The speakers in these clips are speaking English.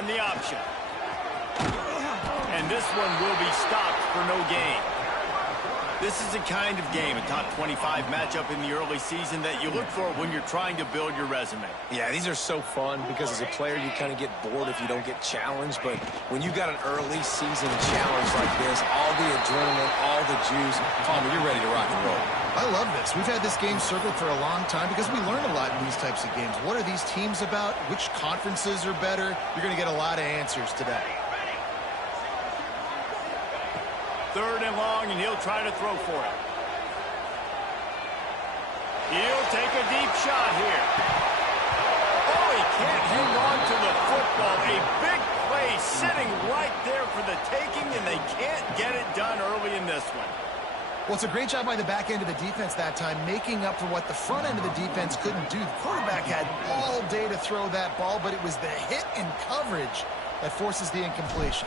on the option. And this one will be stopped for no gain. This is the kind of game, a top 25 matchup in the early season, that you look for when you're trying to build your resume. Yeah, these are so fun because as a player, you kind of get bored if you don't get challenged. But when you got an early season challenge like this, all the adrenaline, all the juice, Palmer, you're ready to rock and roll. I love this. We've had this game circled for a long time because we learn a lot in these types of games. What are these teams about? Which conferences are better? You're going to get a lot of answers today. Third and long, and he'll try to throw for it. He'll take a deep shot here. Oh, he can't hang on to the football. A big play sitting right there for the taking, and they can't get it done early in this one. Well, it's a great job by the back end of the defense that time, making up for what the front end of the defense couldn't do. The quarterback had all day to throw that ball, but it was the hit and coverage that forces the incompletion.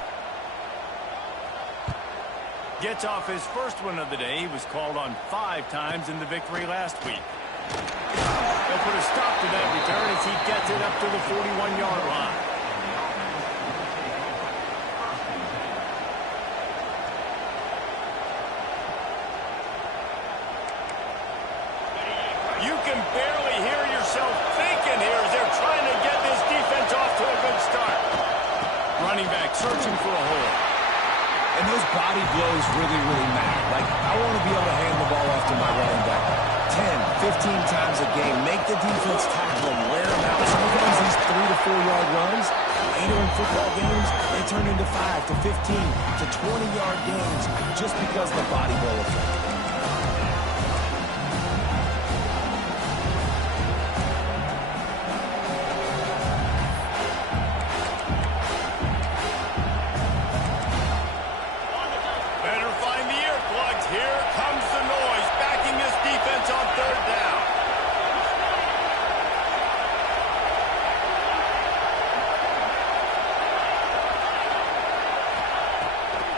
Gets off his first one of the day. He was called on 5 times in the victory last week. They'll put a stop to that return as he gets it up to the 41-yard line. You can barely hear yourself thinking here as they're trying to get this defense off to a good start. Running back searching for a hole. And those body blows really, really matter. Like, I want to be able to hand the ball off to my running back 10, 15 times a game. Make the defense tackle him, wear him out. Sometimes these 3 to 4 yard runs, later in football games, they turn into 5 to 15 to 20-yard games just because of the body blow effect.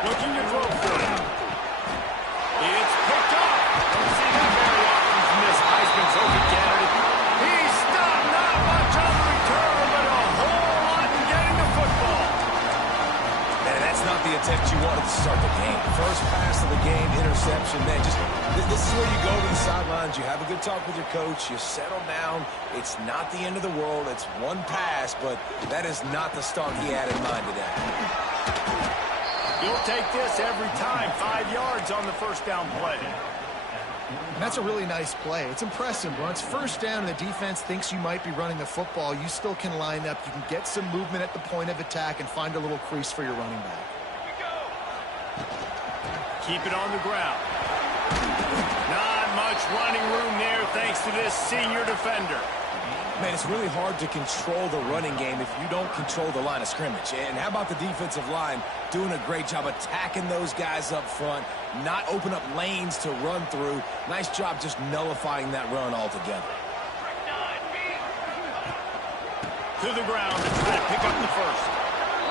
Looking to throw for it. It's picked up. Don't see that very often from this Heisman Trophy candidate. He's stopped. Not much on the return, but a whole lot in getting the football. Man, that's not the attempt you wanted to start the game. First pass of the game, interception. Man, just this is where you go to the sidelines. You have a good talk with your coach. You settle down. It's not the end of the world. It's one pass, but that is not the start he had in mind today. He'll take this every time. 5 yards on the first down play. And that's a really nice play. It's impressive. When it's first down and the defense thinks you might be running the football, you still can line up. You can get some movement at the point of attack and find a little crease for your running back. Keep it on the ground. Not much running room there thanks to this senior defender. Man, it's really hard to control the running game if you don't control the line of scrimmage. And how about the defensive line doing a great job attacking those guys up front, not open up lanes to run through. Nice job just nullifying that run altogether. To the ground to try to pick up the first.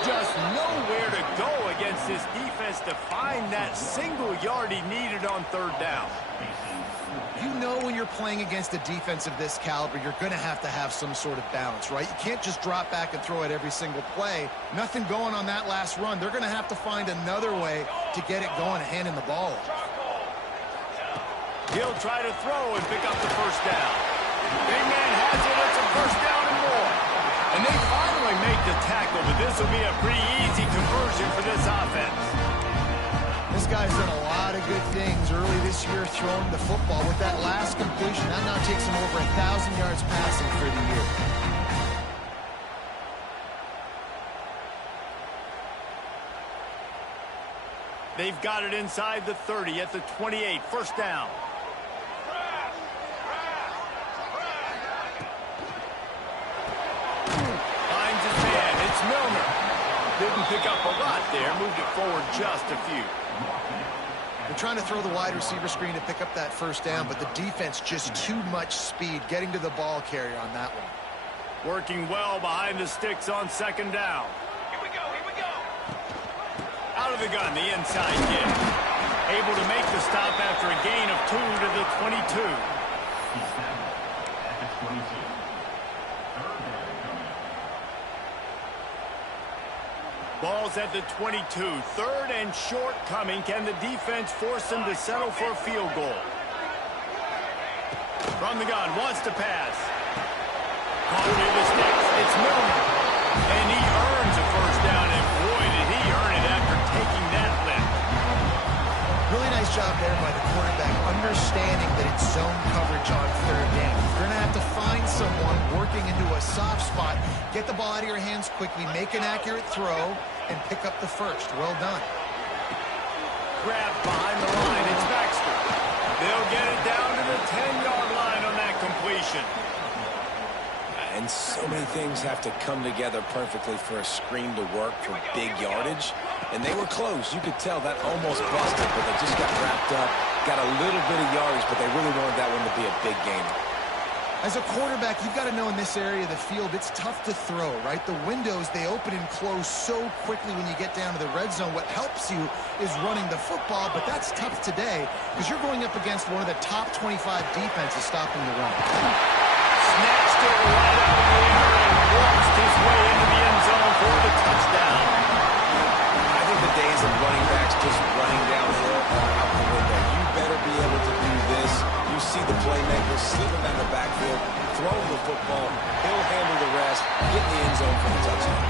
Just nowhere to go against this defense to find that single yard he needed on third down. You know when you're playing against a defense of this caliber, you're going to have some sort of balance, right? You can't just drop back and throw it every single play. Nothing going on that last run. They're going to have to find another way to get it going and handing the ball off. He'll try to throw and pick up the first down. Big man has it. It's a first down and more. And they finally make the tackle, but this will be a pretty easy conversion for this offense. This guy's done a lot of good things early this year throwing the football. With that last completion, that now takes him over 1,000 yards passing for the year. They've got it inside the 30 at the 28. First down. Finds his man. It's Milner. Didn't pick up a lot there. Moved it forward just a few. They're trying to throw the wide receiver screen to pick up that first down, but the defense just too much speed getting to the ball carrier on that one. Working well behind the sticks on second down. Here we go. Out of the gun, the inside kick. Able to make the stop after a gain of 2 to the 22. Ball's at the 22. Third and short coming. Can the defense force him to settle for a field goal? From the gun, wants to pass. Caught near the sticks. It's Milner. And he earns a first down, and boy, did he earn it after taking that lift. Really nice job there by the quarterback, understanding that it's zone coverage on third down. You're going to have to find someone working into a soft spot, get the ball out of your hands quickly, make an accurate throw, and pick up the first. Well done. Grabbed behind the line. It's Baxter. They'll get it down to the 10-yard line on that completion. And so many things have to come together perfectly for a screen to work for big yardage. And they were close. You could tell that almost busted, but they just got wrapped up, got a little bit of yardage, but they really wanted that one to be a big game. As a quarterback, you've got to know in this area of the field, it's tough to throw, right? The windows, they open and close so quickly when you get down to the red zone. What helps you is running the football, but that's tough today because you're going up against one of the top 25 defenses stopping the run. Snatched it right out of the air and waltzed his way into the end zone for the touchdown. I think the days of running backs just running downhill are out the window. You better be able to do this. You see the playmaker slipping down the backfield, throwing the football. He'll handle the rest, get in the end zone for the touchdown.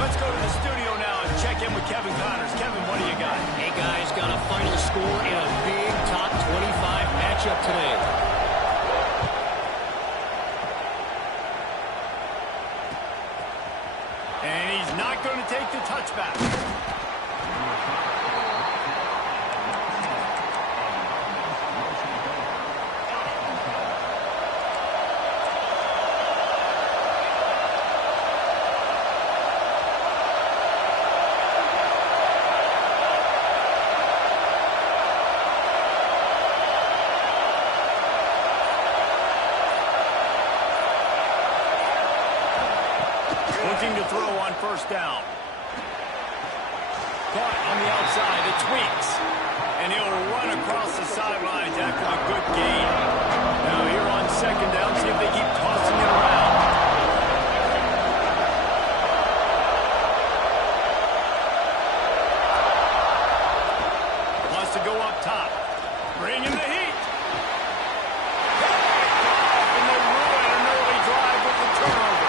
Let's go to the studio now and check in with Kevin Connors. Kevin, what do you got? Hey, guys, got a final score in a big top 25 matchup today. And he's not going to take the touchback. Looking to throw on first down. Caught on the outside. It's Weeks. And he'll run across the sidelines after the good gain. Now here on second down, see if they keep tossing it around. Wants to go up top. Bring in the heat. And they ruin an early drive with the turnover.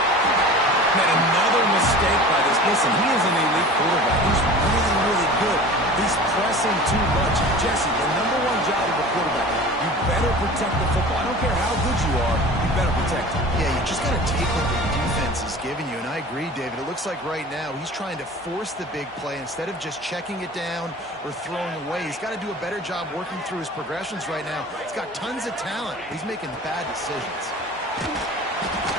Man, another mistake by this. Listen, he is an elite quarterback. He's really, really good. He's pressing too much. Jesse, the number one job of a quarterback, you better protect the football. I don't care how good you are, you better protect it. Yeah, you just got to take what the defense is giving you. And I agree, David. It looks like right now he's trying to force the big play instead of just checking it down or throwing away. He's got to do a better job working through his progressions right now. He's got tons of talent. He's making bad decisions.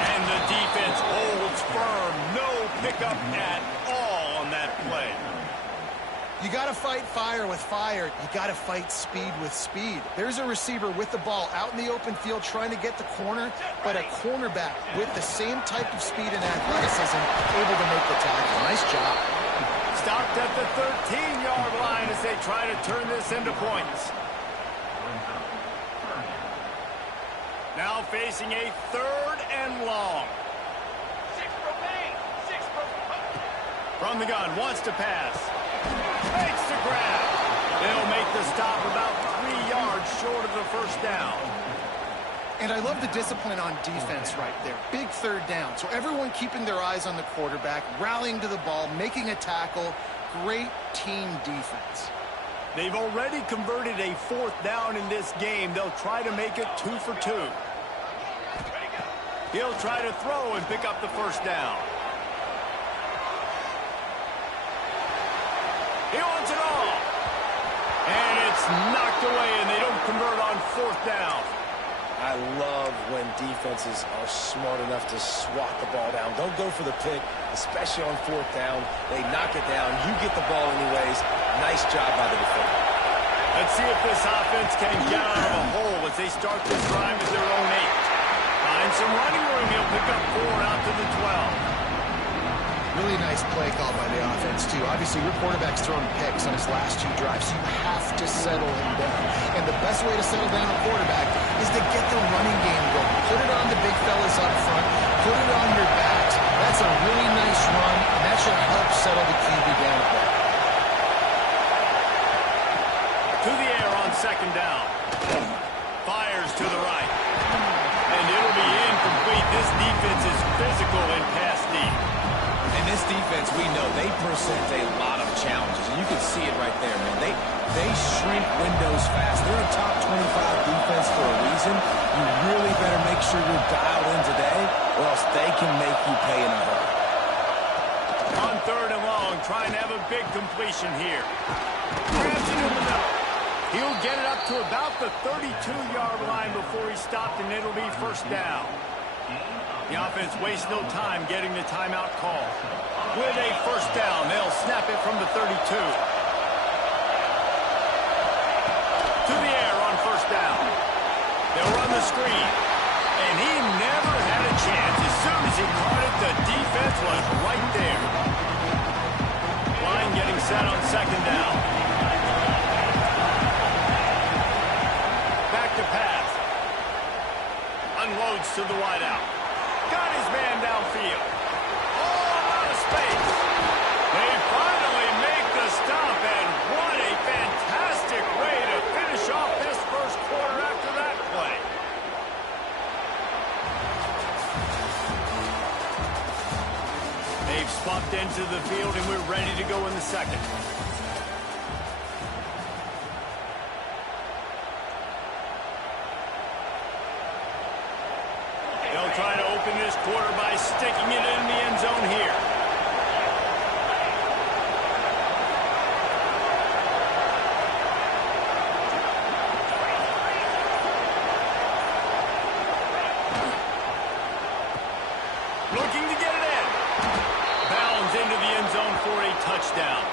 And the defense holds firm. No pickup at all on that play. You got to fight fire with fire. You got to fight speed with speed. There's a receiver with the ball out in the open field trying to get the corner, but a cornerback with the same type of speed and athleticism able to make the tackle. Nice job. Stopped at the 13-yard line as they try to turn this into points. Now facing a third and long. From the gun, wants to pass. Makes the grab. They'll make the stop about 3 yards short of the first down. And I love the discipline on defense right there. Big third down. So everyone keeping their eyes on the quarterback, rallying to the ball, making a tackle. Great team defense. They've already converted a fourth down in this game. They'll try to make it 2 for 2. He'll try to throw and pick up the first down. He wants it all. And it's knocked away, and they don't convert on fourth down. I love when defenses are smart enough to swat the ball down. Don't go for the pick, especially on fourth down. They knock it down. You get the ball anyways. Nice job by the defender. Let's see if this offense can get out of a hole as they start this drive at their own 8. Find some running room. He'll pick up 4 out to the 12. Really nice play call by the offense, too. Obviously, your quarterback's thrown picks on his last 2 drives, so you have to settle him down. And the best way to settle down a quarterback is to get the running game going. Put it on the big fellas up front. Put it on your backs. That's a really nice run, and that should help settle the QB defense, we know they present a lot of challenges, and you can see it right there, man. They shrink windows fast. They're a top 25 defense for a reason. You really better make sure you're dialed in today, or else they can make you pay in a hurry. On 3rd and long, trying to have a big completion here. Grabs it in the middle. He'll get it up to about the 32-yard line before he stopped, and it'll be first down. The offense wastes no time getting the timeout call. With a first down, they'll snap it from the 32. To the air on first down. They'll run the screen. And he never had a chance. As soon as he caught it, the defense was right there. Line getting set on 2nd down. Back to pass. Unloads to the wideout. Got his man downfield. All out of space. They finally make the stop, and what a fantastic way to finish off this first quarter after that play. They've swapped into the field, and we're ready to go in the second. They'll try to open this quarter by sticking it in the end zone here. Looking to get it in. Bounds into the end zone for a touchdown.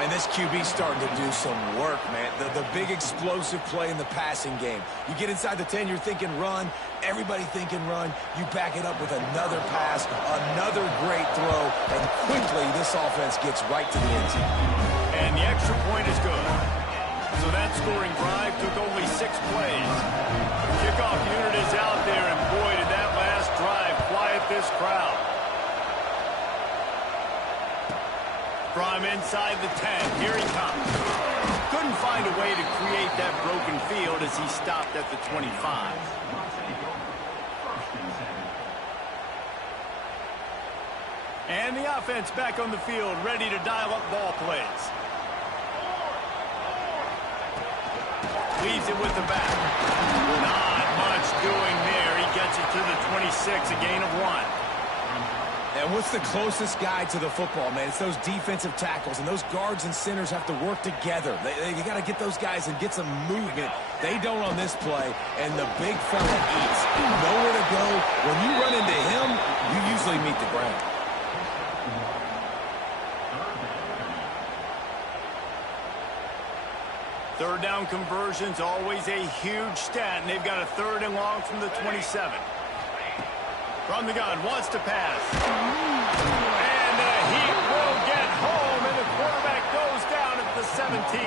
And this QB starting to do some work, man. The big explosive play in the passing game. You get inside the 10, you're thinking run. Everybody thinking run. You back it up with another pass, another great throw, and quickly this offense gets right to the end zone. And the extra point is good. So that scoring drive took only 6 plays. Kickoff unit is out there, and boy, did that last drive quiet this crowd. From inside the 10, here he comes. Couldn't find a way to create that broken field as he stopped at the 25. And the offense back on the field, ready to dial up ball plays. Leaves it with the back. Not much doing there. He gets it to the 26, a gain of 1. And what's the closest guy to the football, man? It's those defensive tackles, and those guards and centers have to work together. They got to get those guys and get some movement. They don't on this play, and the big fella eats. Nowhere to go. When you run into him, you usually meet the ground. Third down conversions, always a huge stat, and they've got a 3rd and long from the 27. From the gun, wants to pass. And he will get home, and the quarterback goes down at the 17.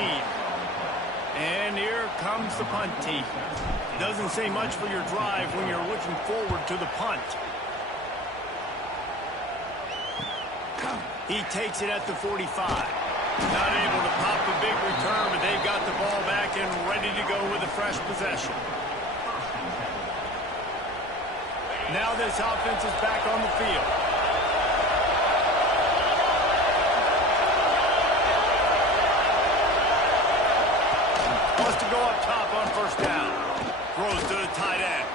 And here comes the punt tee. Doesn't say much for your drive when you're looking forward to the punt. He takes it at the 45. Not able to pop the big return, but they've got the ball back and ready to go with a fresh possession. Now this offense is back on the field. Wants to go up top on first down. Throws to the tight end.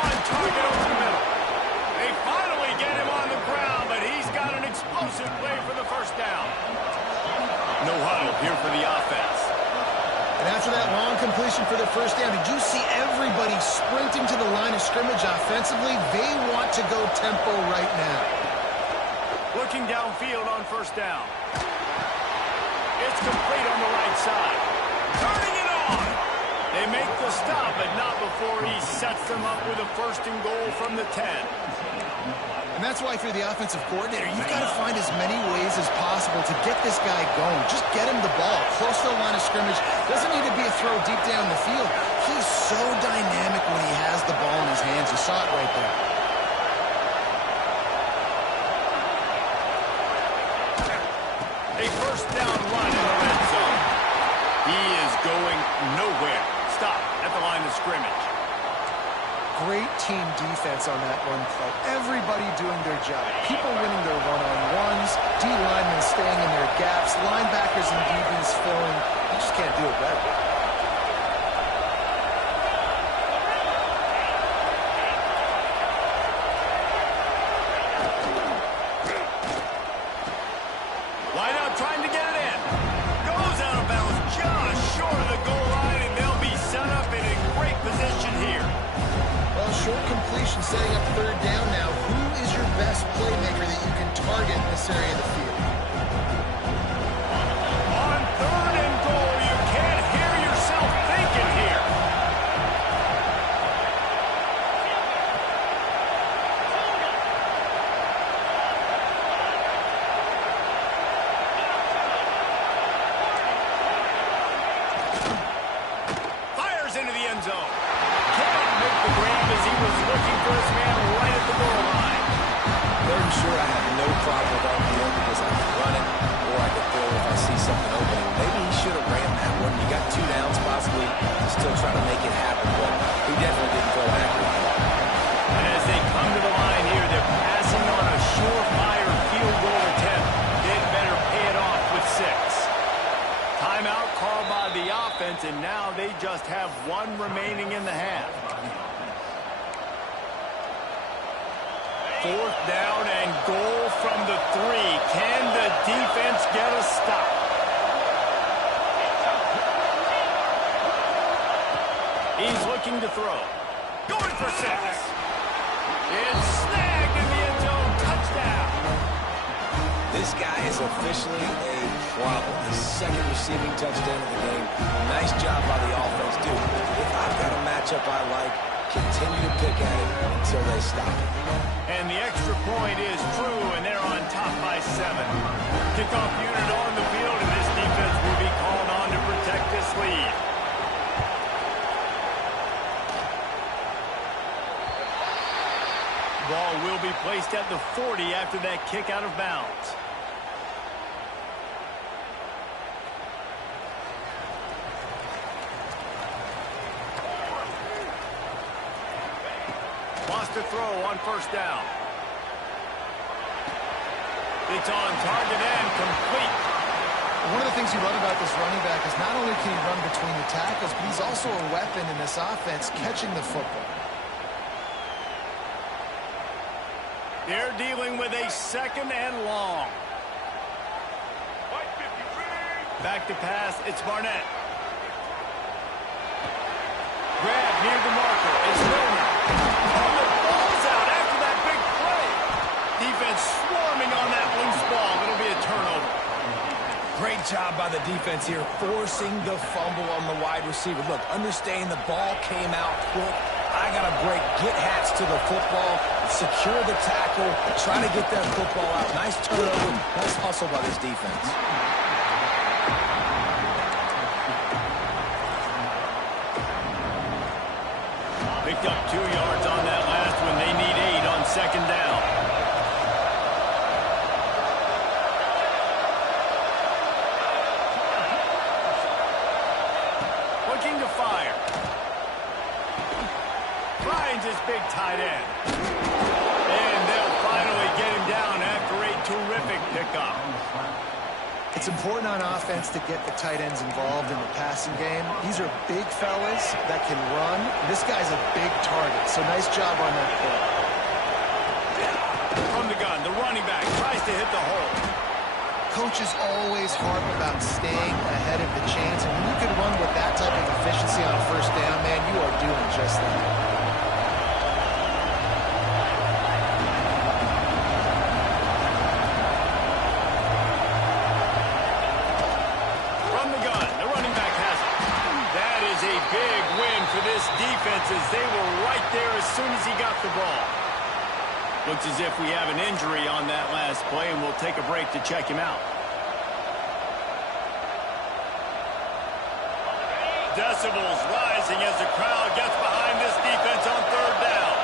On target over the middle. They finally get him on the ground, but he's got an explosive play for the first down. No huddle here for the offense. And after that long completion for the first down, did you see everybody sprinting to the line of scrimmage offensively? They want to go tempo right now. Looking downfield on first down. It's complete on the right side. Turning it on. They make the stop, but not before he sets them up with a 1st and goal from the 10. And that's why if you're the offensive coordinator, you've got to find as many ways as possible to get this guy going. Just get him the ball close to the line of scrimmage. Doesn't need to be a throw deep down the field. He's so dynamic when he has the ball in his hands. You saw it right there. A first down run in the red zone. He is going nowhere. Stop at the line of scrimmage. Great team defense on that run play. Everybody everybody doing their job. People winning their one-on-ones, D linemen staying in their gaps, linebackers and DBs filling. You just can't do it better. Wideout trying to get it in. Goes out of bounds just short of the goal line, and they'll be set up in a great position here. Well, short completion setting up third down now. Who is your best playmaker that you can target in this area of the field? On third and goal, you can't hear yourself thinking here. Fires into the end zone. Can't make the grab as he was looking for his man right at the goal line. Third and short, I have no problem with RPO because I can run it or I can throw if I see something opening. Maybe he should have ran that one. You got 2 downs, possibly still trying to make it happen, but he definitely didn't throw accurately. And as they come to the line here, they're passing on a surefire field goal attempt. They'd better pay it off with 6. Timeout called by the offense, and now they just have 1 remaining in the half. 4th down and goal from the 3. Can the defense get a stop? He's looking to throw. Going for 6. It's snagged in the end zone. Touchdown. This guy is officially a problem. His 2nd receiving touchdown of the game. Nice job by the offense, dude. If I've got a matchup I like, continue to pick at it until they stop it. And the extra point is true, and they're on top by 7. Kickoff unit on the field, and this defense will be called on to protect this lead. Ball will be placed at the 40 after that kick out of bounds. Wants to throw on 1st down. It's on target and complete. One of the things you love about this running back is not only can he run between the tackles, but he's also a weapon in this offense catching the football. They're dealing with a 2nd and long. Back to pass, it's Barnett. Grab near the marker, it's Milner. Oh, the ball's out after that big play. Defense swarming on that loose ball. It'll be a turnover. Great job by the defense here, forcing the fumble on the wide receiver. Look, understand the ball came out quick. I got to break, get hats to the football, secure the tackle, try to get that football out. Nice turnover, nice hustle by this defense. Picked up 2 yards on that last one. They need 8 on 2nd down. Looking to fire. Finds his big tight end. And they'll finally get him down after a terrific pickup. It's important on offense to get the tight ends involved in the passing game. These are big fellas that can run. This guy's a big target, so nice job on that play. From the gun, the running back tries to hit the hole. Coaches always harp about staying ahead of the chains, and when you can run with that type of efficiency on 1st down, man, you are doing just that. Defenses, they were right there as soon as he got the ball. Looks as if we have an injury on that last play, and we'll take a break to check him out. Decibels rising as the crowd gets behind this defense on 3rd down.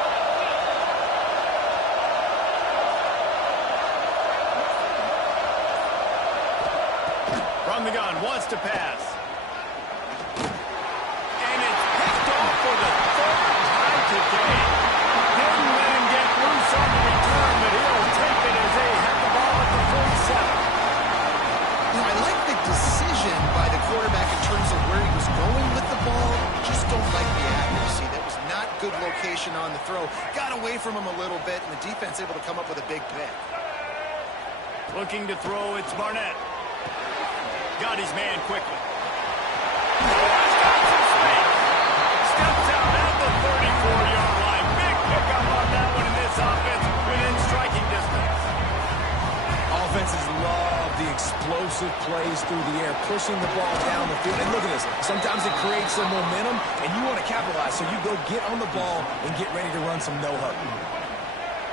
From the gun, wants to pass. For the 3rd time today. Didn't let him get loose on the return. away from him a little bit, and the defense able to come up with a big pick. Looking to throw, it's Barnett. Got his man quickly. Oh, he's got some space. Steps out at the 34-yard line. Big pickup on that one in this offense within striking distance. Offenses love the explosive plays through the air, pushing the ball down the field. And look at this. Sometimes it creates some momentum, and you want to capitalize. So you go get on the ball and get ready to run some no-huddle.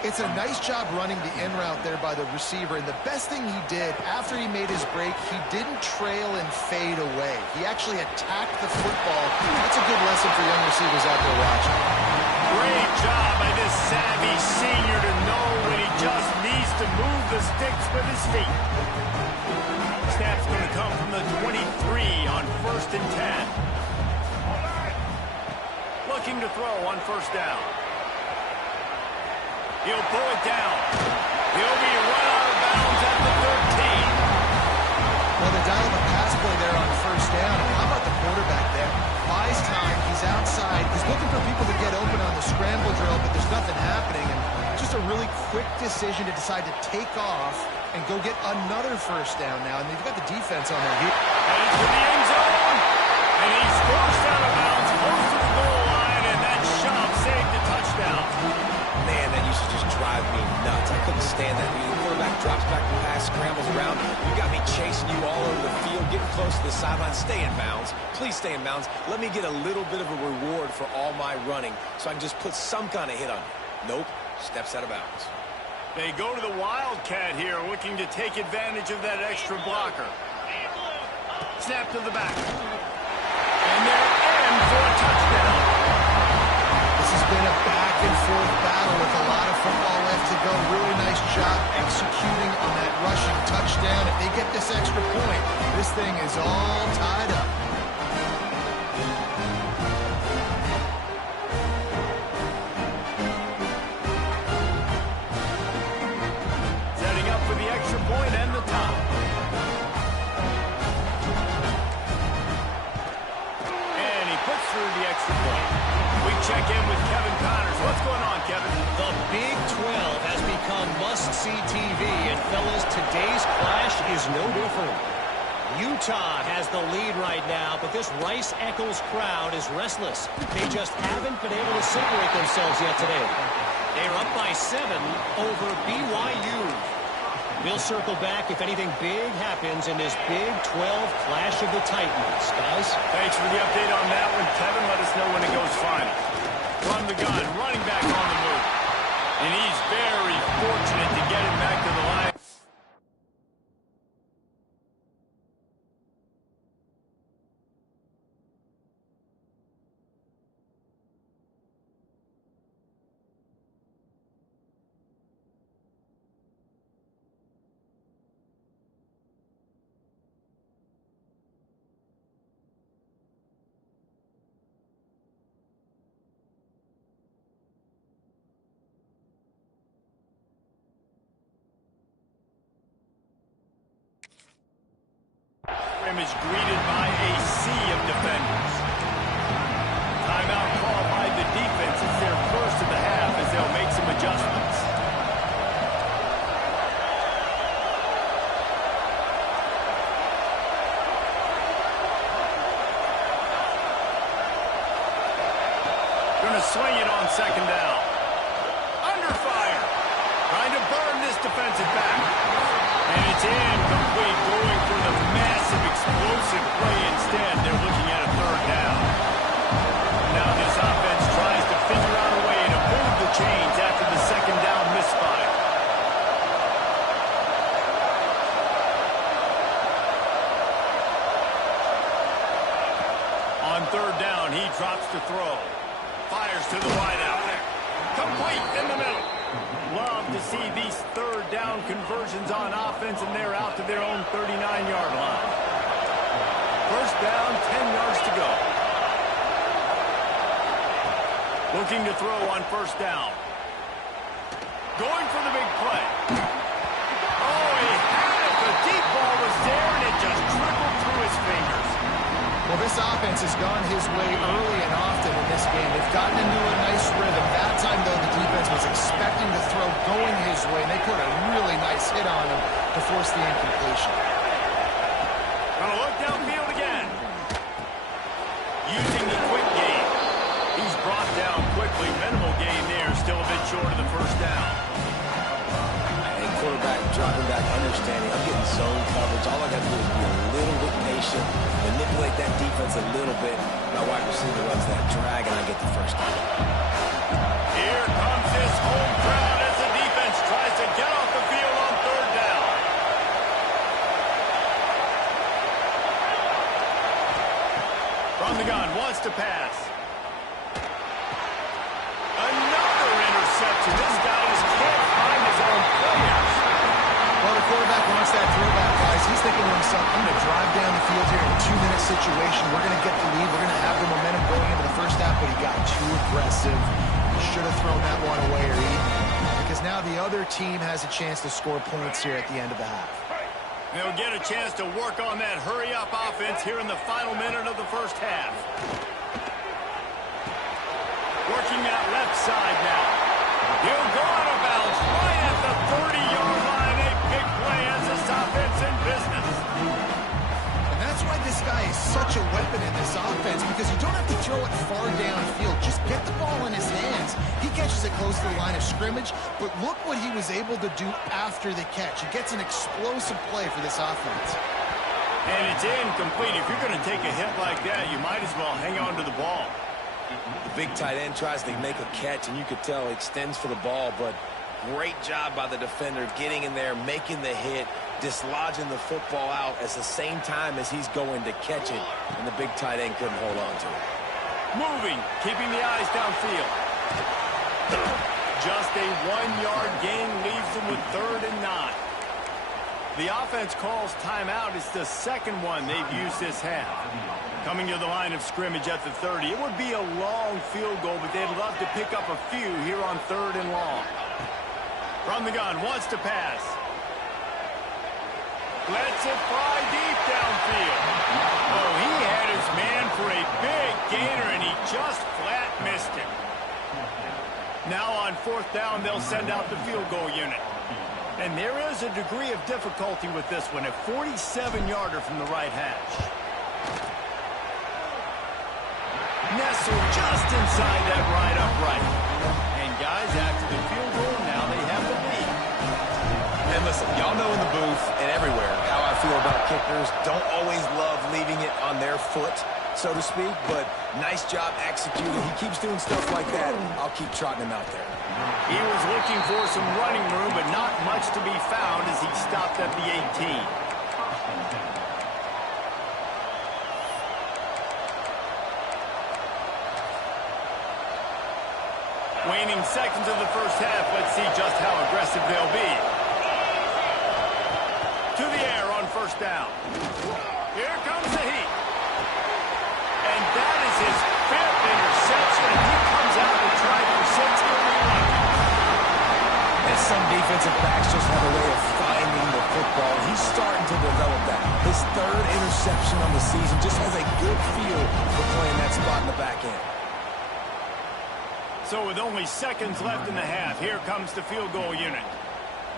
It's a nice job running the in route there by the receiver, and the best thing he did after he made his break, he didn't trail and fade away. He actually attacked the football. That's a good lesson for young receivers out there watching. Great job by this savvy senior to know when he just needs to move the sticks with his feet. Snap's going to come from the 23 on 1st and 10. Looking to throw on 1st down. He'll pull it down. He'll be run out of bounds at the 13. Well, they dialed the pass play there on 1st down. How about the quarterback there? Buys time. He's outside. He's looking for people to get open on the scramble drill, but there's nothing happening. And just a really quick decision to decide to take off and go get another 1st down now. And they've got the defense on their heels. Headed to the end zone. And he's forced out of bounds close to the goal line, and that shove saved a touchdown. Man, that used to just drive me nuts. I couldn't stand that. The quarterback drops back the pass, scrambles around. You got me chasing you all over the field, getting close to the sideline. Stay in bounds. Please stay in bounds. Let me get a little bit of a reward for all my running so I can just put some kind of hit on you. Nope. Steps out of bounds. They go to the Wildcat here, looking to take advantage of that extra blocker. Snap to the back. And they're in for a touchdown. This has been a back-and-forth battle with a lot of football left to go. Really nice job executing on that rushing touchdown. If they get this extra point, this thing is all tied up. Setting up for the extra point and the tie. And he puts through the extra point. We check in with Kevin Connors. What's going on, Kevin? The Big 12 has become must-see TV, and fellas, today's clash is no different. Utah has the lead right now, but this Rice-Eccles crowd is restless. They just haven't been able to separate themselves yet today. They're up by 7 over BYU. We'll circle back if anything big happens in this Big 12 clash of the Titans. Guys? Thanks for the update on that one, Kevin. Let us know when it goes final. Run the gun, running back on the move. And he's very fortunate to get it back to the line. Is greeted by a sea of defenders. Timeout called by the defense. It's their first of the half as they'll make some adjustments. Going to swing it on 2nd down. Under fire. Trying to burn this defensive back. And it's incomplete, going for the massive explosive play instead. They're looking at a 3rd down. Now this offense tries to figure out a way to move the chains after the 2nd down misfire. On 3rd down, he drops to throw. Fires to the wideout. Complete in the middle. Love to see these 3rd down conversions on offense, and they're out to their own 39-yard line. 1st down, 10 yards to go. Looking to throw on 1st down. Going for the big play. Oh, he had it. The deep ball was there, and it just trickled through his fingers. Well, this offense has gone his way early and often in this game. They've gotten into a nice rhythm. That time, though, the defense was expecting the throw going his way, and they put a really nice hit on him to force the incompletion. Gonna look downfield again. Using the quick game. He's brought down quickly. Minimal gain there. Still a bit short of the first down. And quarterback dropping back, understanding I'm getting zone coverage. All I got to do is be a little bit patient, manipulate that defense a little bit. My wide receiver runs that drag, and I get the first down. Here comes this home crowd as the defense tries to get off the field on third down. From the gun, wants to pass. Another interception. This guy just can't find his own players. Well, the quarterback wants that throwback, guys. He's thinking to himself, I'm going to drive down the field here in a 2-minute situation. We're going to get the lead. We're going to have the momentum going into the first half, but he got too aggressive. He should have thrown that one away or eaten it, because now the other team has a chance to score points here at the end of the half. They'll get a chance to work on that hurry-up offense here in the final minute of the first half. Working that left side now. He'll go out of bounds right at the 30-yard line. A big play as this offense in business. And that's why this guy is such a weapon in this offense, because you don't have to throw it far downfield. Just get the ball in his hands. He catches it close to the line of scrimmage, but look what he was able to do after the catch. He gets an explosive play for this offense. And it's incomplete. If you're going to take a hit like that, you might as well hang on to the ball. The big tight end tries to make a catch, and you could tell he extends for the ball, but great job by the defender getting in there, making the hit, dislodging the football out at the same time as he's going to catch it, and the big tight end couldn't hold on to it. Moving, keeping the eyes downfield. Just a 1-yard gain leaves them with 3rd and 9. The offense calls timeout. It's the second one they've used this half. Coming to the line of scrimmage at the 30. It would be a long field goal, but they'd love to pick up a few here on 3rd and long. From the gun, wants to pass. Lets it fly deep downfield. Oh, he had his man for a big gainer, and he just flat missed him. Now on 4th down, they'll send out the field goal unit. And there is a degree of difficulty with this one, a 47-yarder from the right hash. Nestled just inside that right upright. And guys, after the field goal, now they have the lead. And listen, y'all know in the booth and everywhere how I feel about kickers. Don't always love leaving it on their foot, so to speak, but nice job executing. He keeps doing stuff like that. I'll keep trotting him out there. He was looking for some running room, but not much to be found as he stopped at the 18. Waning seconds of the first half. Let's see just how aggressive they'll be. To the air on 1st down. Here comes the heat. And that is his 5th interception. He comes out to try for 6. He'll be lucky. And some defensive backs just have a way of finding the football. He's starting to develop that. His 3rd interception on the season, just has a good feel for playing that spot in the back end. So with only seconds left in the half, here comes the field goal unit.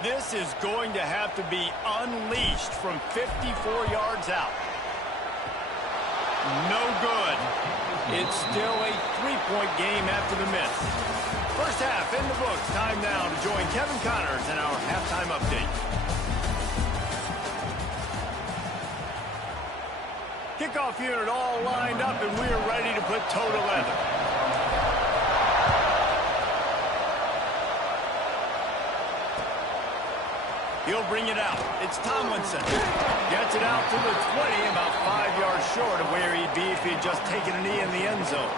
This is going to have to be unleashed from 54 yards out. No good. It's still a 3-point game after the miss. First half in the books. Time now to join Kevin Connors in our halftime update. Kickoff unit all lined up, and we're ready to put toe to leather. He'll bring it out. It's Tomlinson. Gets it out to the 20, about 5 yards short of where he'd be if he'd just taken a knee in the end zone.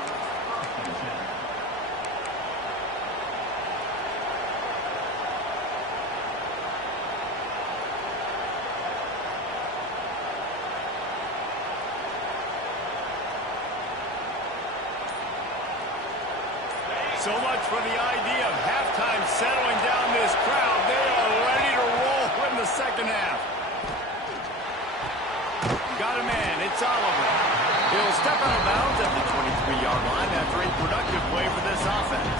So much for the idea of halftime settling down this crowd. They are ready to roll in the second half. Got a man. It's Oliver. He'll out of bounds at the 23-yard line after a productive play for this offense.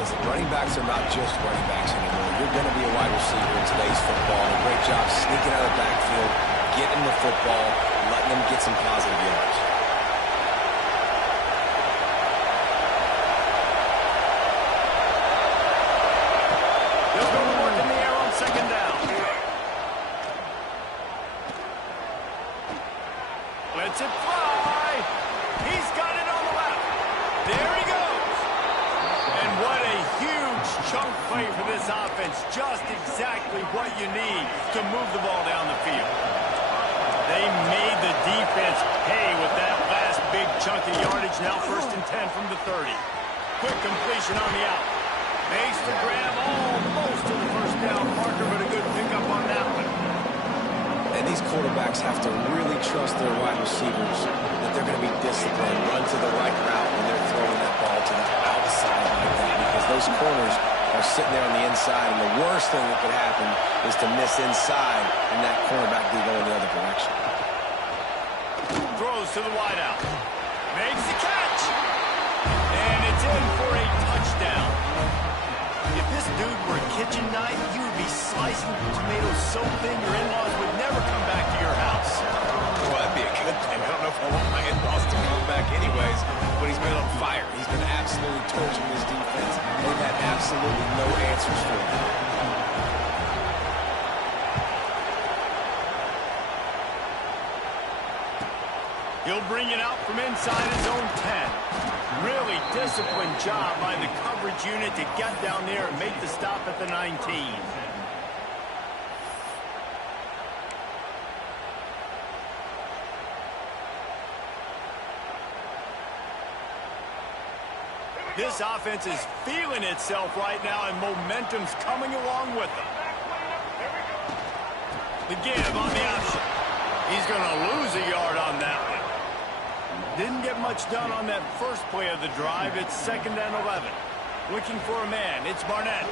Listen, running backs are not just running backs anymore. You're going to be a wide receiver in today's football. And a great job sneaking out of the backfield, getting the football, letting them get some positive yards. He'll go to work in the air on second down. Lets it fly. He's got it on the left. There he goes. And what a huge chunk play for this offense. Just exactly what you need to move the ball down the field. They made the defense pay with that last big chunk of yardage. Now 1st and 10 from the 30. Quick completion on the out. Makes the grab almost to the first down marker, but a good pickup on that one. And these quarterbacks have to really trust their wide receivers that they're going to be disciplined, run to the right route when they're throwing that ball to the outside like that, because those corners are sitting there on the inside, and the worst thing that could happen is to miss inside and that cornerback be going the other direction. Throws to the wideout. Makes the catch. And it's in for a touchdown. If this dude were a kitchen knife, you would be slicing tomatoes so thin your in-laws would never come back to your house. Well, that'd be a good thing. I don't know if I want my in-laws to come back anyways, but he's been on fire. He's been absolutely torching this defense. They've had absolutely no answers for him. He'll bring it out from inside his own 10. Really disciplined job by the coverage unit to get down there and make the stop at the 19. This offense is feeling itself right now, and momentum's coming along with them. The give on the option. He's going to lose a yard on that one. Didn't get much done on that first play of the drive. It's 2nd and 11. Looking for a man. It's Barnett.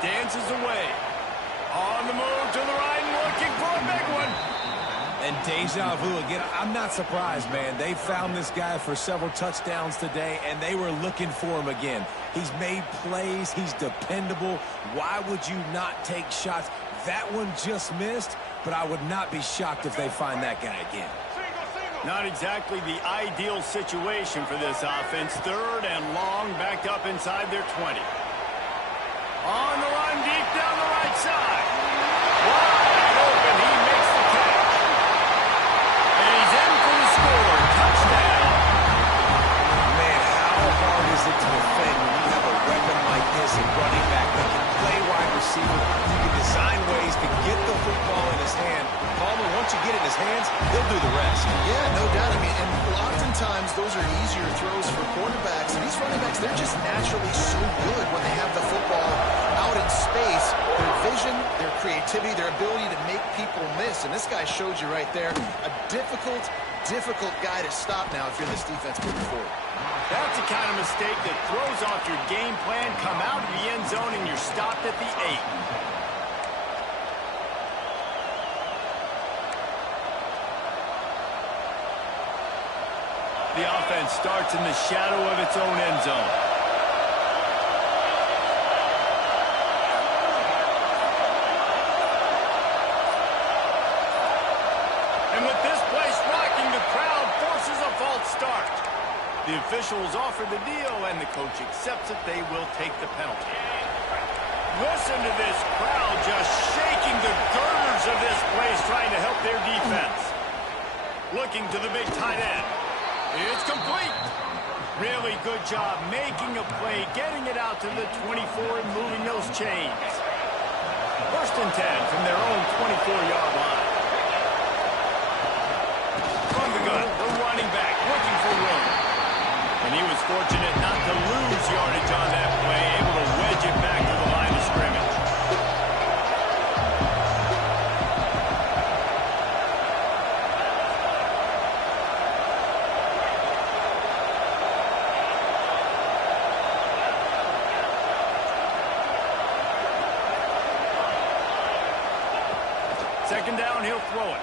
Dances away. On the move to the right and looking for a big one. And deja vu again. I'm not surprised, man. They found this guy for several touchdowns today, and they were looking for him again. He's made plays. He's dependable. Why would you not take shots? That one just missed, but I would not be shocked if they find that guy again. Not exactly the ideal situation for this offense. 3rd and long, backed up inside their 20. On the run, deep down the right side. Wide open, he makes the catch. And he's in for the score. Touchdown. Man, how hard is it to defend when you have a weapon like this at running back that can play wide receiver? You can design ways to get the football in his hand. Palmer, once you get it in his hands, he'll do the rest. Yeah, no doubt. I mean, and oftentimes those are easier throws for quarterbacks. And these running backs, they're just naturally so good when they have the football out in space. Their vision, their creativity, their ability to make people miss. And this guy showed you right there, a difficult guy to stop now if you're this defense moving forward. That's the kind of mistake that throws off your game plan. Come out of the end zone and you're stopped at the 8. The offense starts in the shadow of its own end zone. And with this place rocking, the crowd forces a false start. The officials offer the deal, and the coach accepts it. They will take the penalty. Listen to this crowd just shaking the girders of this place, trying to help their defense. Looking to the big tight end. It's complete. Really good job making a play, getting it out to the 24 and moving those chains. 1st and 10 from their own 24-yard line. From the gun, the running back looking for room. And he was fortunate not to lose yardage on that play, able to wedge it back to the line of scrimmage. Second down, he'll throw it.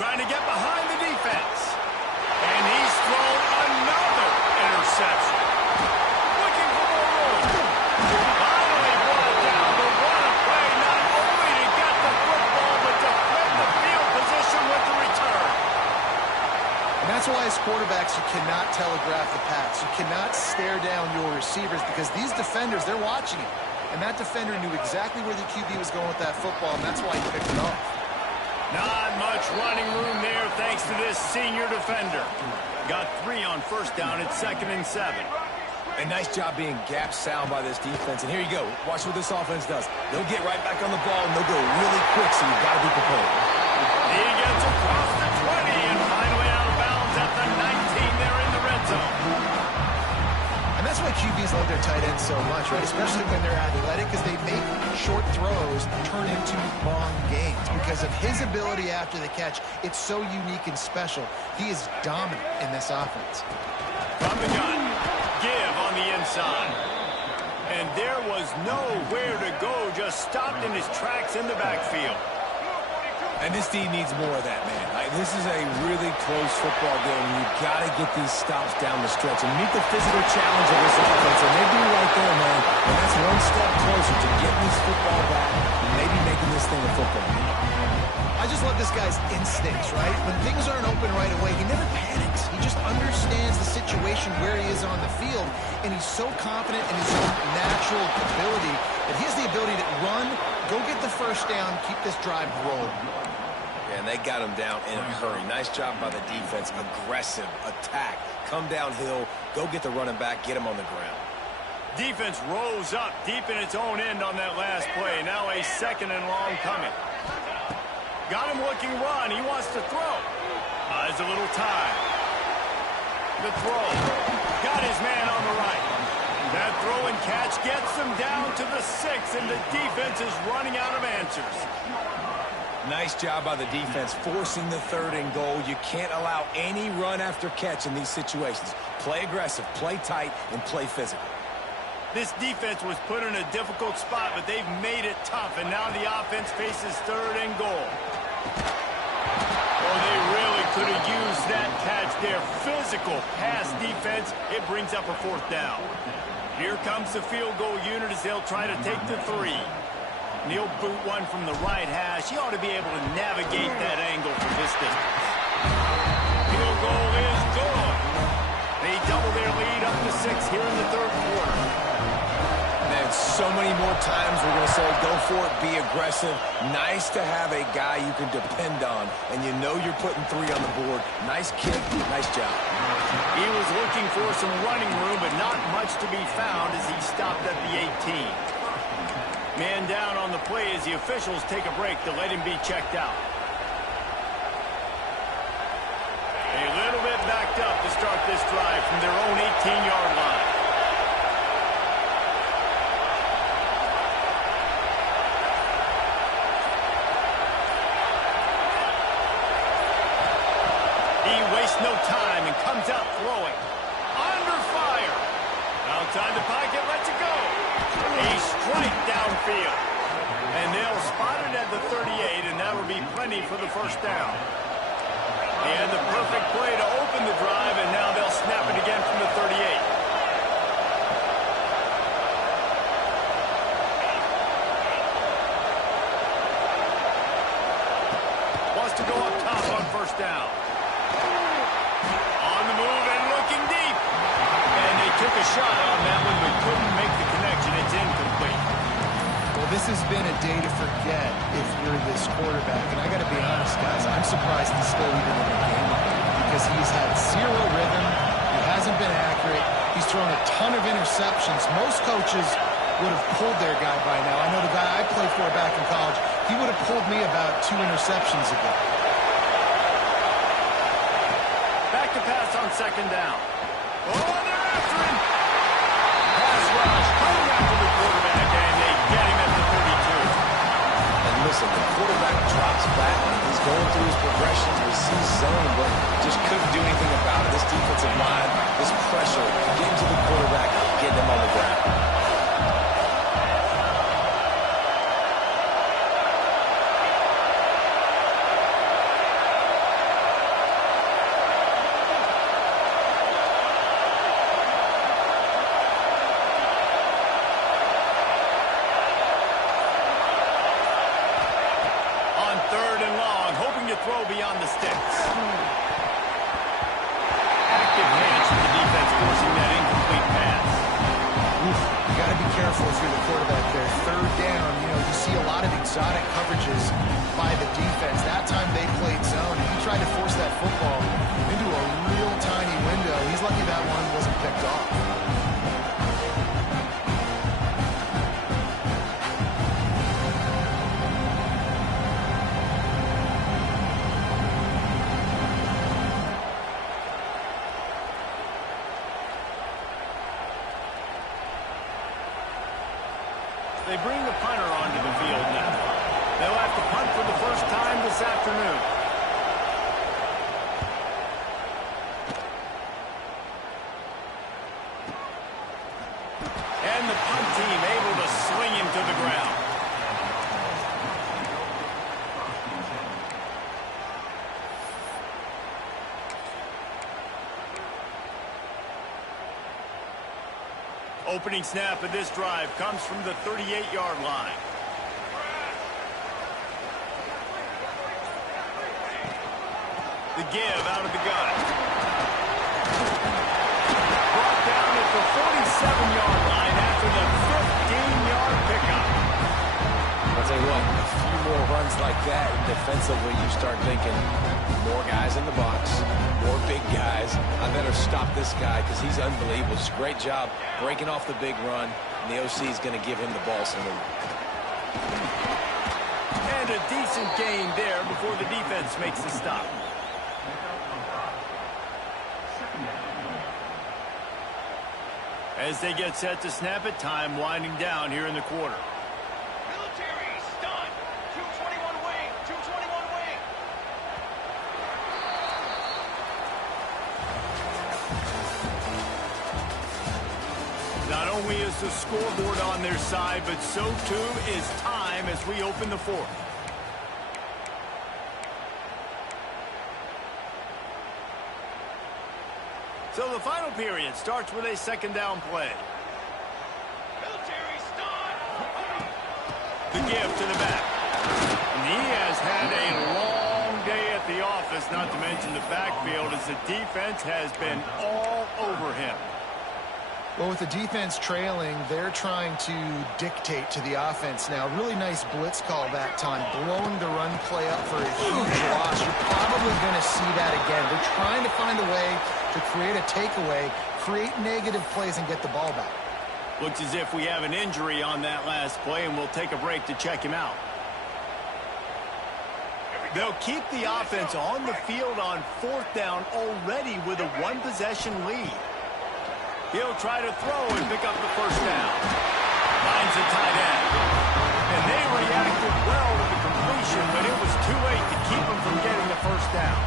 trying to get behind the defense. And he's thrown another interception. Looking for more room. Finally brought down the run of play, not only to get the football, but to flip the field position with the return. And that's why as quarterbacks, you cannot telegraph the pass. You cannot stare down your receivers because these defenders, they're watching it. And that defender knew exactly where the QB was going with that football, and that's why he picked it off. Not much running room there thanks to this senior defender. Got 3 on first down at 2nd and 7. A nice job being gap sound by this defense. And here you go. Watch what this offense does. They'll get right back on the ball, and they'll go really quick, so you've got to be prepared. He gets across the 20 and finally out of bounds at the 19 there in the red zone. And that's why QBs love their tight ends so much, right? Especially when they're athletic, because they make short throws turn into long gains. Because of his ability after the catch, it's so unique and special. He is dominant in this offense. From the gun, give on the inside. And there was nowhere to go, just stopped in his tracks in the backfield. And this team needs more of that, man. This is a really close football game. You've got to get these stops down the stretch and meet the physical challenge of this offense. And they do right there, man. And that's one step closer to getting this football back and maybe making this thing a football game. I just love this guy's instincts, right? When things aren't open right away, he never panics. He just understands the situation where he is on the field, and he's so confident in his own natural ability that he has the ability to run, go get the first down, keep this drive rolling. And they got him down in a hurry. Nice job by the defense. Aggressive attack. Come downhill. Go get the running back. Get him on the ground. Defense rose up deep in its own end on that last play. Now a 2nd and long coming. Got him looking run. He wants to throw. Buys a little time. The throw. Got his man on the right. That throw and catch gets them down to the 6, and the defense is running out of answers. Nice job by the defense forcing the 3rd and goal. You can't allow any run after catch in these situations. Play aggressive, play tight, and play physical. This defense was put in a difficult spot, but they've made it tough, and now the offense faces 3rd and goal. Oh, they really could have used that catch there. Physical pass defense. It brings up a 4th down. Here comes the field goal unit as they'll try to take the 3. And he'll boot one from the right hash. He ought to be able to navigate that angle from this distance. Field goal is good. They double their lead up to 6 here in the 3rd quarter. Man, so many more times we're going to say, go for it, be aggressive. Nice to have a guy you can depend on, and you know you're putting 3 on the board. Nice kick, nice job. He was looking for some running room, but not much to be found as he stopped at the 18. Man down on the play as the officials take a break to let him be checked out. A little bit backed up to start this drive from their own 18-yard line. He wastes no time and comes out throwing. Under fire. Outside the pocket, lets it go. A strike downfield. And they'll spot it at the 38, and that'll be plenty for the 1st down. They had the perfect play to open the drive, and now they'll snap it again from the 38. Wants to go up top on 1st down. On the move and looking deep. And they took a shot on that one, but couldn't make the connection. It's incomplete. Well, this has been a day to forget if you're this quarterback. And I got to be honest, guys, I'm surprised he's still even in the game because he's had 0 rhythm. He hasn't been accurate. He's thrown a ton of interceptions. Most coaches would have pulled their guy by now. I know the guy I played for back in college, he would have pulled me about 2 interceptions ago. Back to pass on 2nd down. Oh, they're after him. Pass rush coming after the quarterback, and they get him at the 32. And listen, the quarterback drops back. He's going through his progressions. We see zone, but just couldn't do anything about it. This defensive line, this pressure, getting to the quarterback, getting him on the ground. go beyond the sticks. Active hands from the defense forcing that incomplete pass. You got to be careful if you're the quarterback there. Third down, you see a lot of exotic coverages by the defense. That time they played zone, and he tried to force that football into a real tiny window. He's lucky that one wasn't picked off. They bring the punter onto the field now. They'll have to punt for the first time this afternoon. And the punt team able to swing him to the ground. Opening snap of this drive comes from the 38-yard line. The give out of the gun. Brought down at the 47-yard line after the 15-yard pickup. I'll tell you what, a few more runs like that, and defensively you start thinking more guys in the box, more big guys. I better stop this guy because he's unbelievable. It's a great job breaking off the big run, and the OC is going to give him the ball salute. And a decent gain there before the defense makes the stop. As they get set to snap it, time winding down here in the quarter. Military stun. 221 wing. 221 wing. Not only is the scoreboard on their side, but so too is time as we open the fourth. So the final period starts with a second down play. Military stun. The give to the back. And he has had a long day at the office, not to mention the backfield, as the defense has been all over him. Well, with the defense trailing, they're trying to dictate to the offense now. Really nice blitz call that time, blowing the run play up for a huge loss. You're probably going to see that again. They're trying to find a way to create a takeaway, create negative plays, and get the ball back. Looks as if we have an injury on that last play, and we'll take a break to check him out. They'll keep the offense on the field on fourth down already with a one-possession lead. He'll try to throw and pick up the first down. Finds a tight end. And they reacted well to the completion, but it was too late to keep him from getting the first down.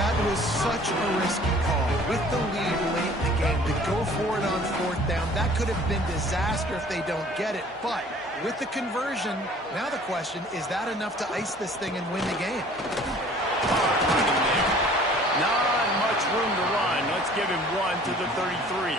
That was such a risky call. With the lead late in the game, to go for it on fourth down, that could have been disaster if they don't get it. But with the conversion, now the question, is that enough to ice this thing and win the game? Hard running there. Not much room to run. Let's give him one to the 33.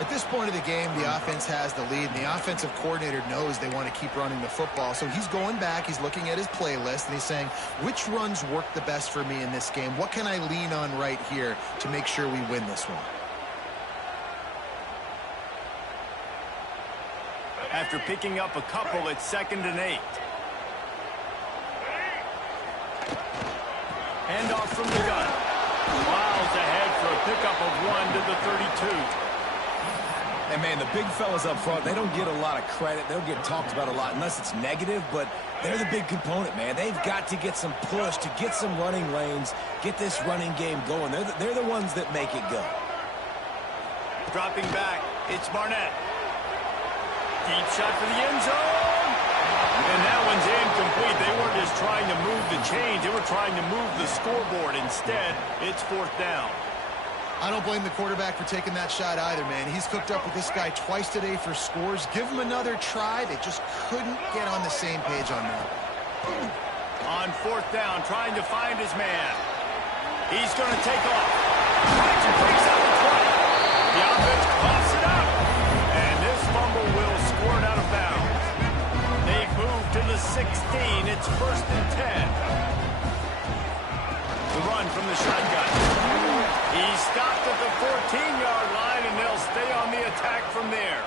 At this point of the game, the offense has the lead, and the offensive coordinator knows they want to keep running the football. So he's going back, he's looking at his playlist, and he's saying, which runs work the best for me in this game? What can I lean on right here to make sure we win this one? After picking up a couple, it's 2nd and 8. Handoff from the gun. Miles ahead for a pickup of one to the 32. And, man, the big fellas up front, they don't get a lot of credit. They don't get talked about a lot unless it's negative, but they're the big component, man. They've got to get some push, to get some running lanes, get this running game going. They're the ones that make it go. Dropping back, it's Barnett. Deep shot for the end zone. And that one's incomplete. They weren't just trying to move the chains. They were trying to move the scoreboard. Instead, it's 4th down. I don't blame the quarterback for taking that shot either, man. He's cooked up with this guy twice today for scores. Give him another try. They just couldn't get on the same page on that. On 4th down, trying to find his man. He's going to take off. Tries to breaks out the 20. The offense coughs it up. And this fumble will squirt out of bounds. They've moved to the 16. It's 1st and 10. run from the shotgun. He stopped at the 14-yard line, and they'll stay on the attack from there.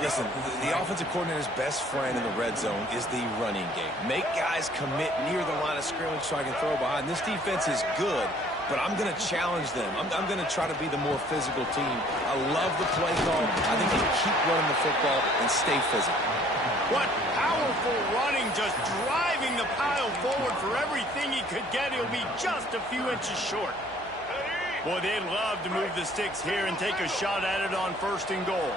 Listen, the offensive coordinator's best friend in the red zone is the running game. Make guys commit near the line of scrimmage so I can throw behind. This defense is good, but I'm going to challenge them. I'm going to try to be the more physical team. I love the play call. I think they keep running the football and stay physical. What powerful running, just driving the pile forward for everything he could get. He'll be just a few inches short. Boy, they'd love to move the sticks here and take a shot at it on 1st and goal.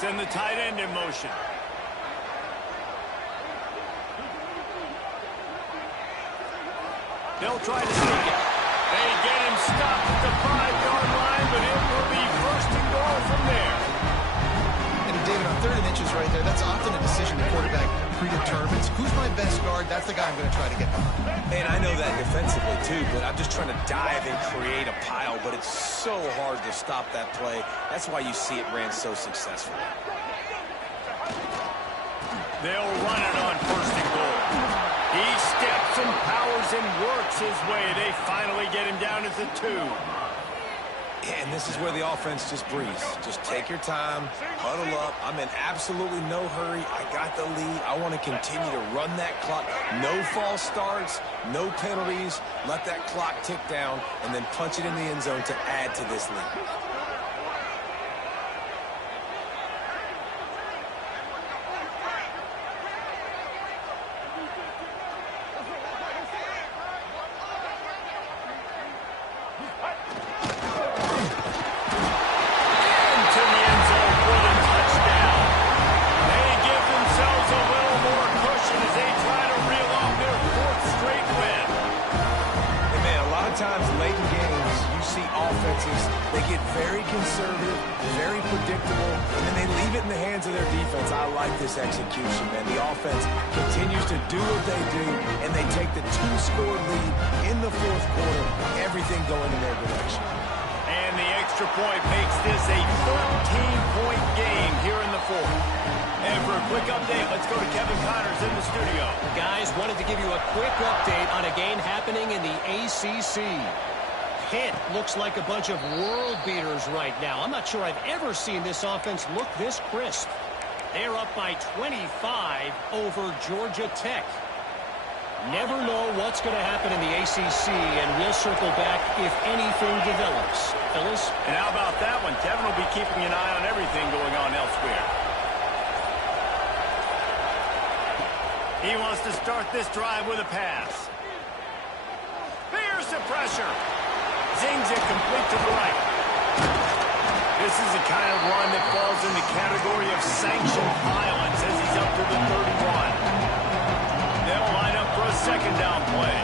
Send the tight end in motion. They'll try to sneak it. They get him stopped at the 5-yard line, but it will be 1st and goal from there. And David, on 3rd and inches right there, that's often a decision the quarterback predetermines. Who's my best guard? That's the guy I'm going to try to get behind. And I know that defensively, too, but I'm just trying to dive and create a pile, but it's so hard to stop that play. That's why you see it ran so successfully. They'll run it on 1st and goal. He steps and powers and works his way. They finally get him down at the 2. And this is where the offense just breathes. Just take your time, huddle up. I'm in absolutely no hurry. I got the lead. I want to continue to run that clock. No false starts, no penalties. Let that clock tick down, and then punch it in the end zone to add to this lead. Times late in games, you see offenses, they get very conservative, very predictable, and then they leave it in the hands of their defense. I like this execution, man. The offense continues to do what they do, and they take the 2-score lead in the 4th quarter, everything going in their direction. And the extra point makes this a 13-point game here in the 4th. And for a quick update, let's go to Kevin Connors in the studio. Guys, wanted to give you a quick update on a game happening in the ACC. Pitt looks like a bunch of world beaters right now. I'm not sure I've ever seen this offense look this crisp. They're up by 25 over Georgia Tech. Never know what's going to happen in the ACC, and we'll circle back if anything develops. Phyllis? And how about that one? Kevin will be keeping an eye on everything going on elsewhere. He wants to start this drive with a pass. Here's the pressure. Zings it complete to the right. This is the kind of run that falls in the category of sanctioned violence as he's up to the 31. They'll line up for a 2nd down play.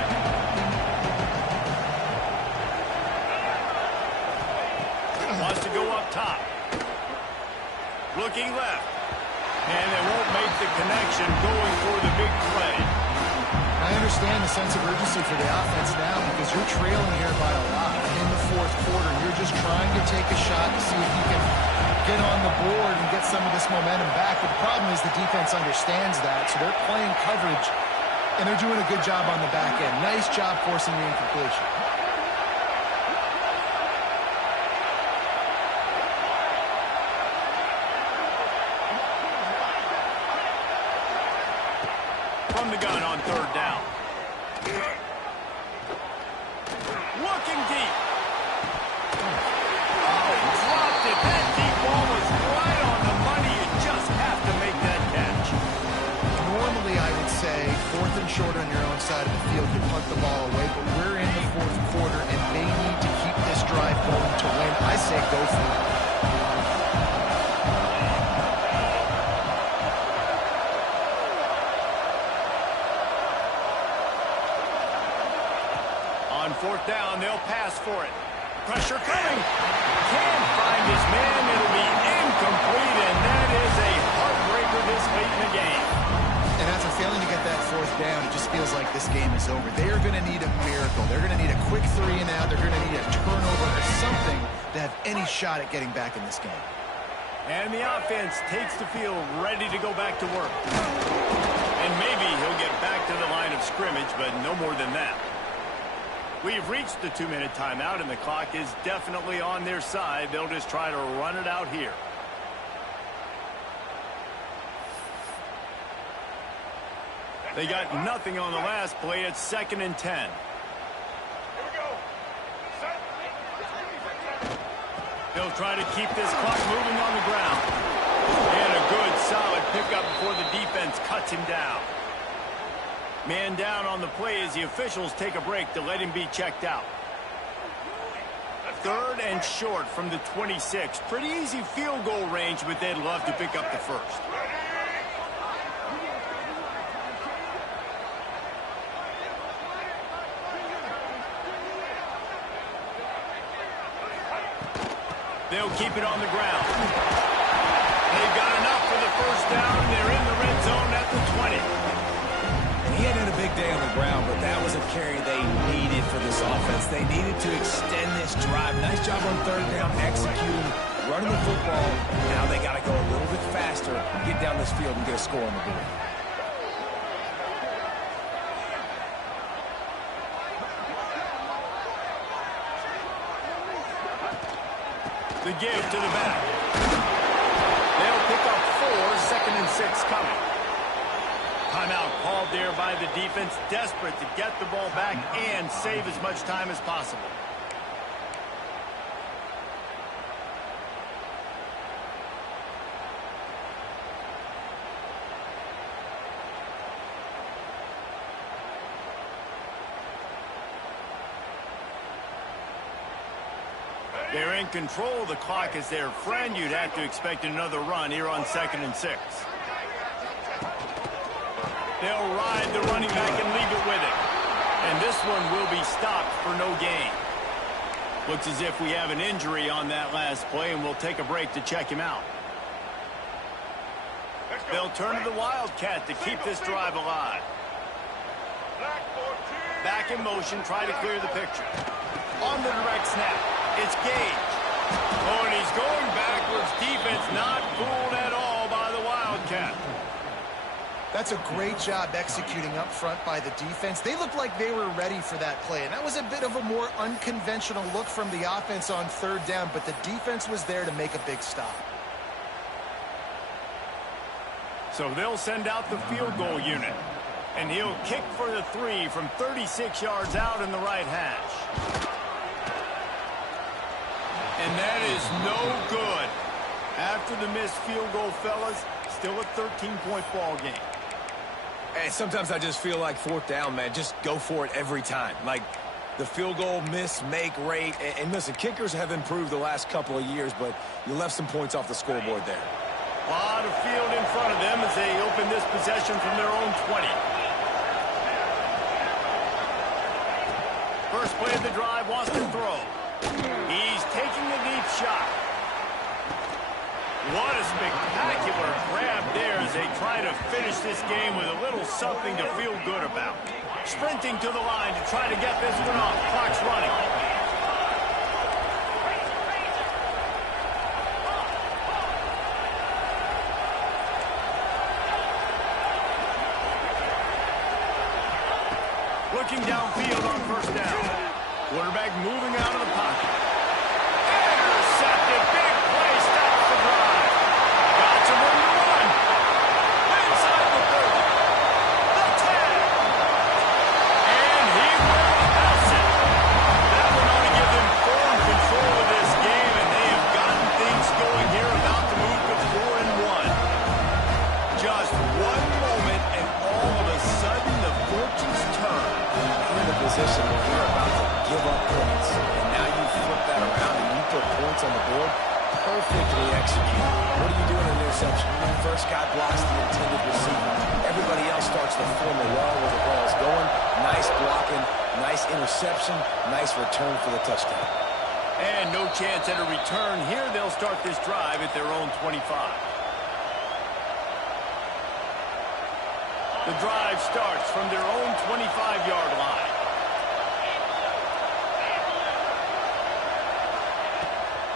Wants to go up top. Looking left. And they won't make the connection going for the big play. I understand the sense of urgency for the offense now because you're trailing here by a lot in the 4th quarter. You're just trying to take a shot to see if you can get on the board and get some of this momentum back. But the problem is the defense understands that, so they're playing coverage, and they're doing a good job on the back end. Nice job forcing the incompletion. From the gun on 3rd down. Looking deep. Oh, dropped it. That deep ball was right on the money. You just have to make that catch. Normally, I would say 4th and short on your own side of the field, you punt the ball away, but we're in the 4th quarter, and they need to keep this drive going to win. I say go for it. On 4th down, they'll pass for it. Pressure coming. Can't find his man. It'll be incomplete, and that is a heartbreaker this late in the game. And after failing to get that 4th down, it just feels like this game is over. They are going to need a miracle. They're going to need a quick 3 and out. They're going to need a turnover or something to have any shot at getting back in this game. And the offense takes the field ready to go back to work. And maybe he'll get back to the line of scrimmage, but no more than that. We've reached the 2-minute timeout, and the clock is definitely on their side. They'll just try to run it out here. They got nothing on the last play. It's 2nd and 10. Here we go. Set. They'll try to keep this clock moving on the ground. And a good, solid pickup before the defense cuts him down. Man down on the play as the officials take a break to let him be checked out. 3rd and short from the 26. Pretty easy field goal range, but they'd love to pick up the first. They'll keep it on the ground. They've got enough for the first down. They're in the red zone at the 20. And he had a big day on the ground, but that was a carry they needed for this offense. They needed to extend this drive. Nice job on 3rd down, executing, running the football. Now they got to go a little bit faster, get down this field and get a score on the board. The give to the back. They'll pick up 4, 2nd and 6 coming. Timeout called there by the defense, desperate to get the ball back and save as much time as possible. They're in control. The clock is their friend. You'd have to expect another run here on 2nd and 6. They'll ride the running back and leave it with him. And this one will be stopped for no gain. Looks as if we have an injury on that last play, and we'll take a break to check him out. They'll turn to the Wildcat to keep this drive alive. Back in motion, try to clear the picture. On the direct snap, it's Gage. Oh, and he's going backwards. Defense not fooled at all by the Wildcat. That's a great job executing up front by the defense. They looked like they were ready for that play, and that was a bit of a more unconventional look from the offense on 3rd down, but the defense was there to make a big stop. So they'll send out the field goal unit, and he'll kick for the 3 from 36 yards out in the right hash. And that is no good. After the missed field goal, fellas, still a 13-point ball game. And sometimes I just feel like 4th down, man, just go for it every time. Like the field goal miss, make rate. And listen, kickers have improved the last couple of years, but you left some points off the scoreboard there. A lot of field in front of them as they open this possession from their own 20. First play of the drive, wants to throw. He's taking a deep shot. What a spectacular grab there as they try to finish this game with a little something to feel good about. Sprinting to the line to try to get this one off. Clock's running. Looking downfield on 1st down. Quarterback moving out of the pocket. Intercepted. Big play. Stops the drive. Got some room to run. Inside the 30. The 10. And he will house it. That one ought to give them full control of this game, and they have gotten things going here, about to move to 4-1. Just one moment, and all of a sudden the fortunes turn. You're in a position where you're about to give up points, and now you flip that around and you put points on the board. Perfectly executed. What do you do in an interception? First guy blocks the intended receiver. Everybody else starts to form a wall where the ball is going. Nice blocking, nice interception, nice return for the touchdown. And no chance at a return here. They'll start this drive at their own 25. The drive starts from their own 25-yard line.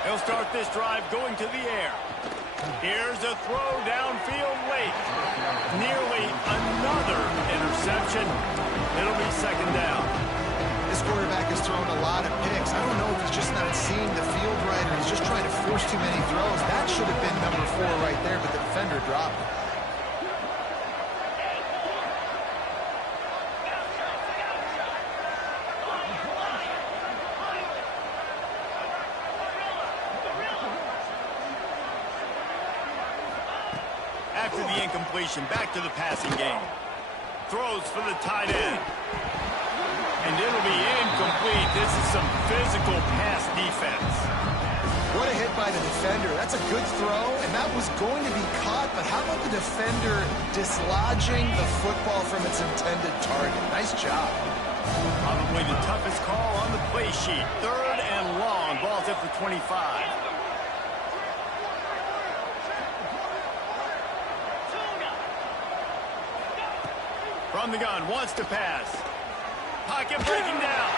He'll start this drive going to the air. Here's a throw downfield late. Nearly another interception. It'll be second down. This quarterback has thrown a lot of picks. I don't know if he's just not seeing the field right or he's just trying to force too many throws. That should have been number 4 right there, but the defender dropped it. After the incompletion, back to the passing game. Throws for the tight end. And it'll be incomplete. This is some physical pass defense. What a hit by the defender. That's a good throw, and that was going to be caught, but how about the defender dislodging the football from its intended target? Nice job. Probably the toughest call on the play sheet. Third and long. Ball's at the 25. From the gun, wants to pass. Pocket breaking down.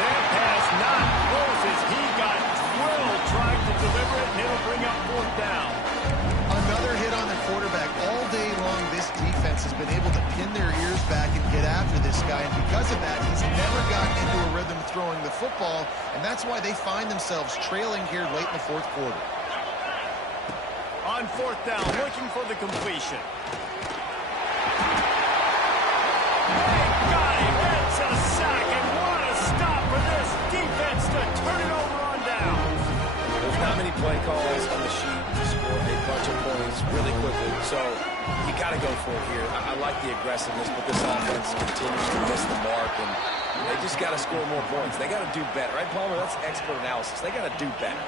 That pass not close as he got drilled trying to deliver it, and it'll bring up fourth down. Another hit on the quarterback. All day long, this defense has been able to pin their ears back and get after this guy, and because of that, he's never gotten into a rhythm throwing the football, and that's why they find themselves trailing here late in the fourth quarter. On fourth down, looking for the completion. Got him. It's a sack, and what a stop for this defense to turn it over on down. There's not many play calls on the sheet to score a bunch of points really quickly, so you got to go for it here. I like the aggressiveness, but this offense continues to miss the mark, and they just got to score more points. They got to do better, right, Palmer? That's expert analysis. They got to do better.